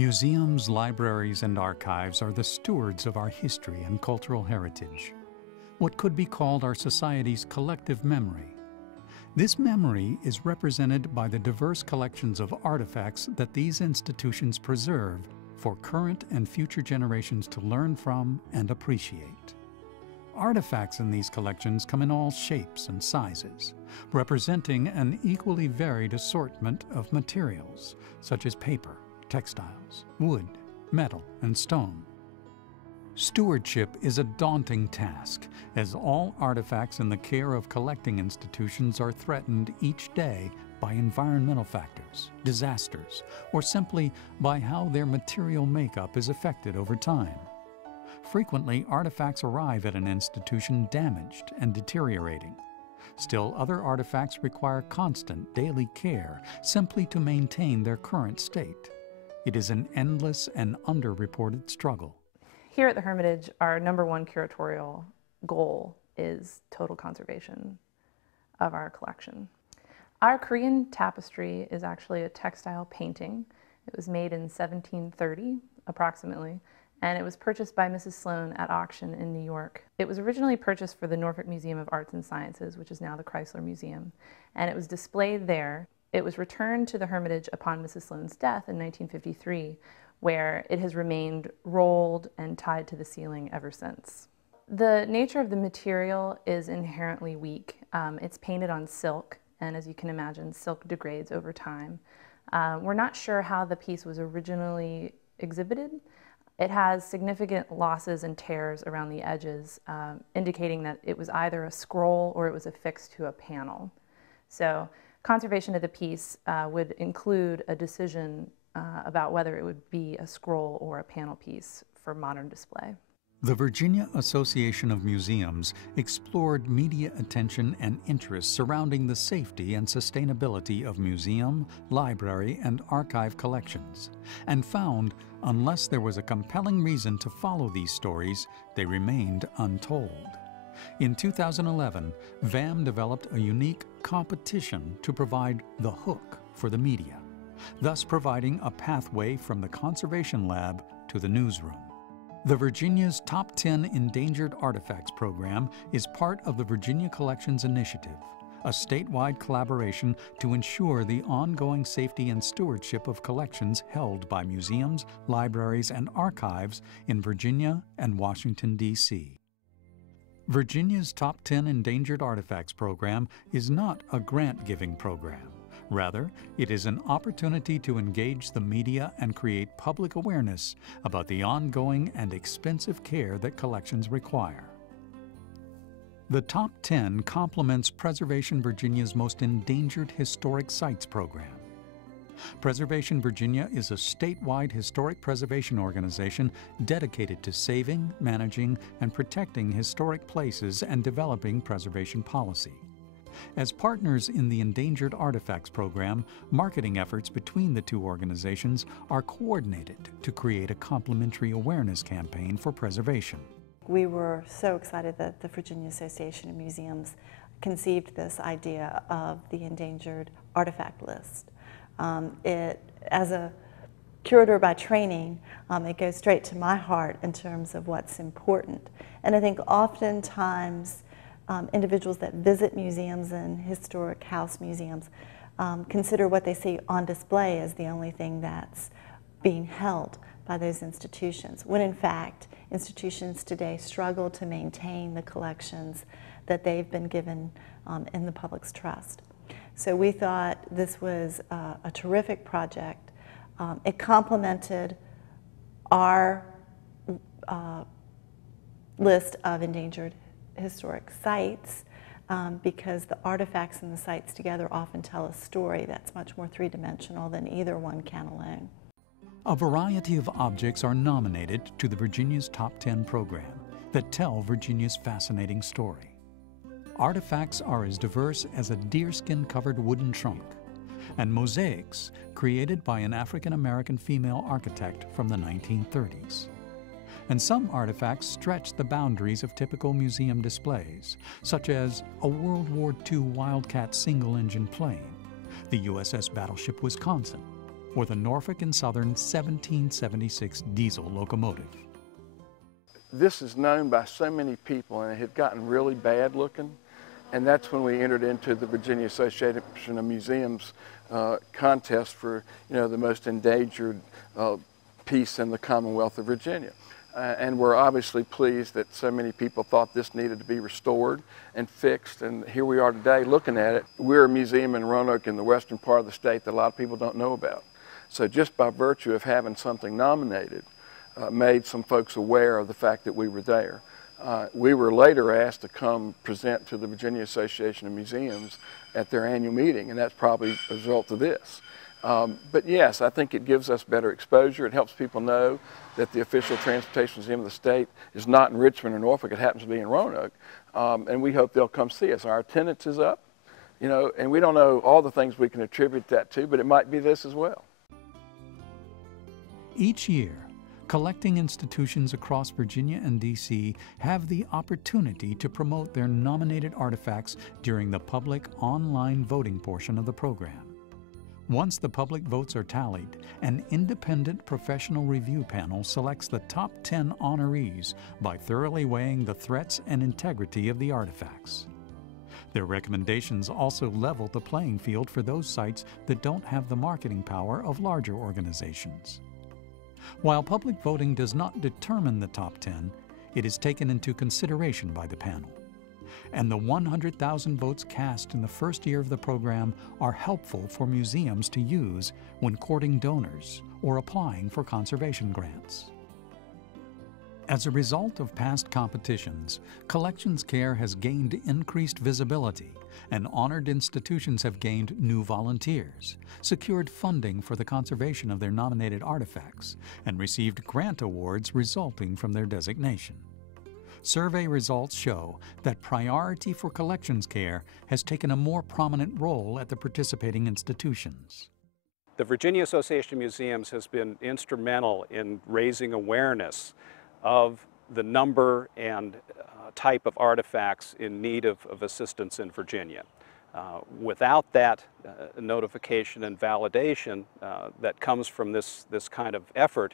Museums, libraries, and archives are the stewards of our history and cultural heritage, what could be called our society's collective memory. This memory is represented by the diverse collections of artifacts that these institutions preserve for current and future generations to learn from and appreciate. Artifacts in these collections come in all shapes and sizes, representing an equally varied assortment of materials, such as paper, textiles, wood, metal, and stone. Stewardship is a daunting task, as all artifacts in the care of collecting institutions are threatened each day by environmental factors, disasters, or simply by how their material makeup is affected over time. Frequently, artifacts arrive at an institution damaged and deteriorating. Still, other artifacts require constant daily care simply to maintain their current state. It is an endless and underreported struggle. Here at the Hermitage, our #1 curatorial goal is total conservation of our collection. Our Korean tapestry is actually a textile painting. It was made in 1730, approximately, and it was purchased by Mrs. Sloan at auction in New York. It was originally purchased for the Norfolk Museum of Arts and Sciences, which is now the Chrysler Museum, and it was displayed there. It was returned to the Hermitage upon Mrs. Sloan's death in 1953, where it has remained rolled and tied to the ceiling ever since. The nature of the material is inherently weak. It's painted on silk, and as you can imagine, silk degrades over time. We're not sure how the piece was originally exhibited. It has significant losses and tears around the edges, indicating that it was either a scroll or it was affixed to a panel. So conservation of the piece would include a decision about whether it would be a scroll or a panel piece for modern display. The Virginia Association of Museums explored media attention and interest surrounding the safety and sustainability of museum, library, and archive collections, and found, unless there was a compelling reason to follow these stories, they remained untold. In 2011, VAM developed a unique competition to provide the hook for the media, thus providing a pathway from the conservation lab to the newsroom. The Virginia's Top 10 Endangered Artifacts program is part of the Virginia Collections Initiative, a statewide collaboration to ensure the ongoing safety and stewardship of collections held by museums, libraries, and archives in Virginia and Washington, D.C. Virginia's Top 10 Endangered Artifacts program is not a grant-giving program. Rather, it is an opportunity to engage the media and create public awareness about the ongoing and expensive care that collections require. The Top 10 complements Preservation Virginia's Most Endangered Historic Sites program. Preservation Virginia is a statewide historic preservation organization dedicated to saving, managing, and protecting historic places and developing preservation policy. As partners in the Endangered Artifacts program, marketing efforts between the two organizations are coordinated to create a complementary awareness campaign for preservation. We were so excited that the Virginia Association of Museums conceived this idea of the Endangered Artifact List. As a curator by training, it goes straight to my heart in terms of what's important. And I think oftentimes individuals that visit museums and historic house museums consider what they see on display as the only thing that's being held by those institutions, when in fact institutions today struggle to maintain the collections that they've been given in the public's trust. So we thought this was a terrific project. It complemented our list of endangered historic sites because the artifacts and the sites together often tell a story that's much more three-dimensional than either one can alone. A variety of objects are nominated to the Virginia's Top 10 program that tell Virginia's fascinating story. Artifacts are as diverse as a deerskin-covered wooden trunk, and mosaics created by an African-American female architect from the 1930s. And some artifacts stretch the boundaries of typical museum displays, such as a World War II Wildcat single-engine plane, the USS Battleship Wisconsin, or the Norfolk and Southern 1776 diesel locomotive. This is known by so many people, and it had gotten really bad looking, and that's when we entered into the Virginia Association of Museums contest for, the most endangered piece in the Commonwealth of Virginia. And we're obviously pleased that so many people thought this needed to be restored and fixed, and here we are today looking at it. We're a museum in Roanoke in the western part of the state that a lot of people don't know about. So just by virtue of having something nominated, made some folks aware of the fact that we were there. We were later asked to come present to the Virginia Association of Museums at their annual meeting, and that's probably a result of this. But yes, I think it gives us better exposure. It helps people know that the official transportation museum of the state is not in Richmond or Norfolk. It happens to be in Roanoke, and we hope they'll come see us. Our attendance is up, and we don't know all the things we can attribute that to, but it might be this as well. Each year, collecting institutions across Virginia and D.C. have the opportunity to promote their nominated artifacts during the public online voting portion of the program. Once the public votes are tallied, an independent professional review panel selects the top 10 honorees by thoroughly weighing the threats and integrity of the artifacts. Their recommendations also level the playing field for those sites that don't have the marketing power of larger organizations. While public voting does not determine the top 10, it is taken into consideration by the panel. And the 100,000 votes cast in the first year of the program are helpful for museums to use when courting donors or applying for conservation grants. As a result of past competitions, collections care has gained increased visibility, and honored institutions have gained new volunteers, secured funding for the conservation of their nominated artifacts, and received grant awards resulting from their designation. Survey results show that priority for collections care has taken a more prominent role at the participating institutions. The Virginia Association of Museums has been instrumental in raising awareness of the number and type of artifacts in need of assistance in Virginia. Without that notification and validation that comes from this kind of effort,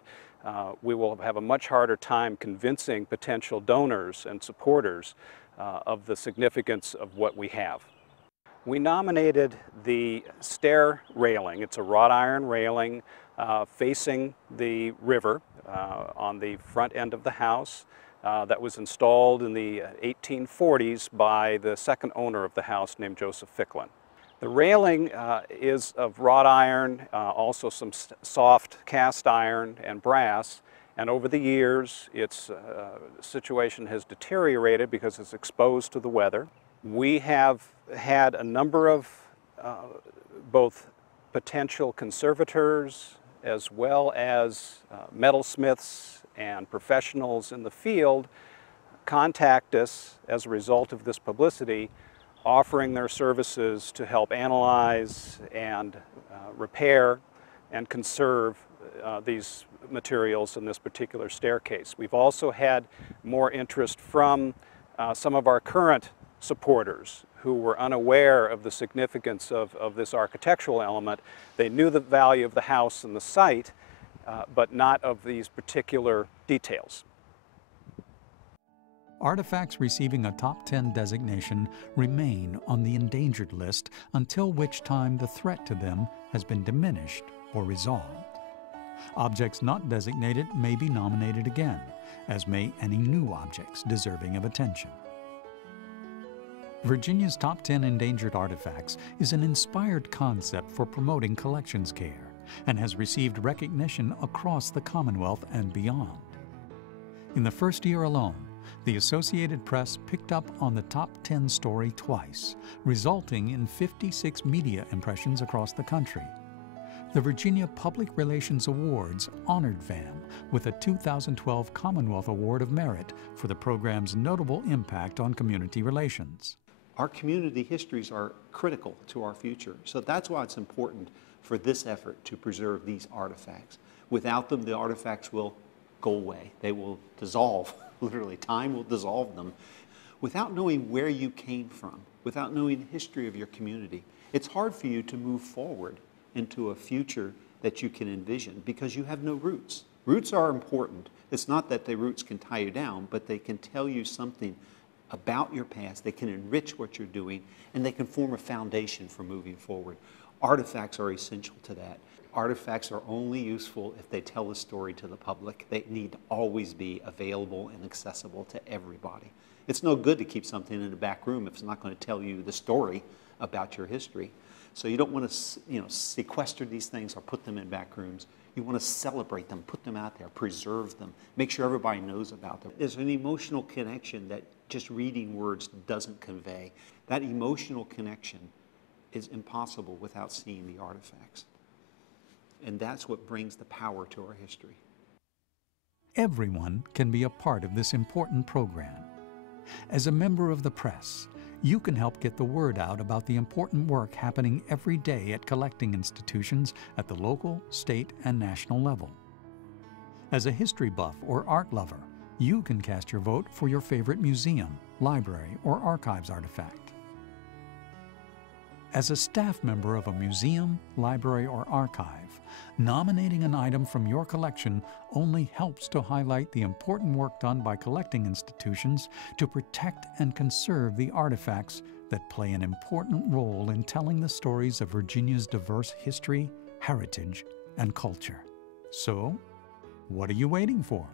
we will have a much harder time convincing potential donors and supporters of the significance of what we have. We nominated the stair railing. It's a wrought iron railing facing the river on the front end of the house that was installed in the 1840s by the second owner of the house named Joseph Ficklin. The railing is of wrought iron, also some soft cast iron and brass, and over the years its situation has deteriorated because it's exposed to the weather. We have had a number of both potential conservators as well as metalsmiths and professionals in the field contact us as a result of this publicity, offering their services to help analyze and repair and conserve these materials in this particular staircase. We've also had more interest from some of our current supporters who were unaware of the significance of this architectural element. They knew the value of the house and the site, but not of these particular details. Artifacts receiving a top 10 designation remain on the endangered list until which time the threat to them has been diminished or resolved. Objects not designated may be nominated again, as may any new objects deserving of attention. Virginia's Top 10 Endangered Artifacts is an inspired concept for promoting collections care and has received recognition across the Commonwealth and beyond. In the first year alone, the Associated Press picked up on the top 10 story twice, resulting in 56 media impressions across the country. The Virginia Public Relations Awards honored VAM with a 2012 Commonwealth Award of Merit for the program's notable impact on community relations. Our community histories are critical to our future, so that's why it's important for this effort to preserve these artifacts. Without them, the artifacts will go away. They will dissolve, literally. Time will dissolve them. Without knowing where you came from, without knowing the history of your community, it's hard for you to move forward into a future that you can envision because you have no roots. Roots are important. It's not that the roots can tie you down, but they can tell you something about your past. They can enrich what you're doing, and they can form a foundation for moving forward. Artifacts are essential to that. Artifacts are only useful if they tell a story to the public. They need to always be available and accessible to everybody. It's no good to keep something in the back room if it's not going to tell you the story about your history. So you don't want to, sequester these things or put them in back rooms. You want to celebrate them, put them out there, preserve them, make sure everybody knows about them. There's an emotional connection that just reading words doesn't convey. That emotional connection is impossible without seeing the artifacts. And that's what brings the power to our history. Everyone can be a part of this important program. As a member of the press, you can help get the word out about the important work happening every day at collecting institutions at the local, state, and national level. As a history buff or art lover, you can cast your vote for your favorite museum, library, or archives artifact. As a staff member of a museum, library, or archive, nominating an item from your collection only helps to highlight the important work done by collecting institutions to protect and conserve the artifacts that play an important role in telling the stories of Virginia's diverse history, heritage, and culture. So, what are you waiting for?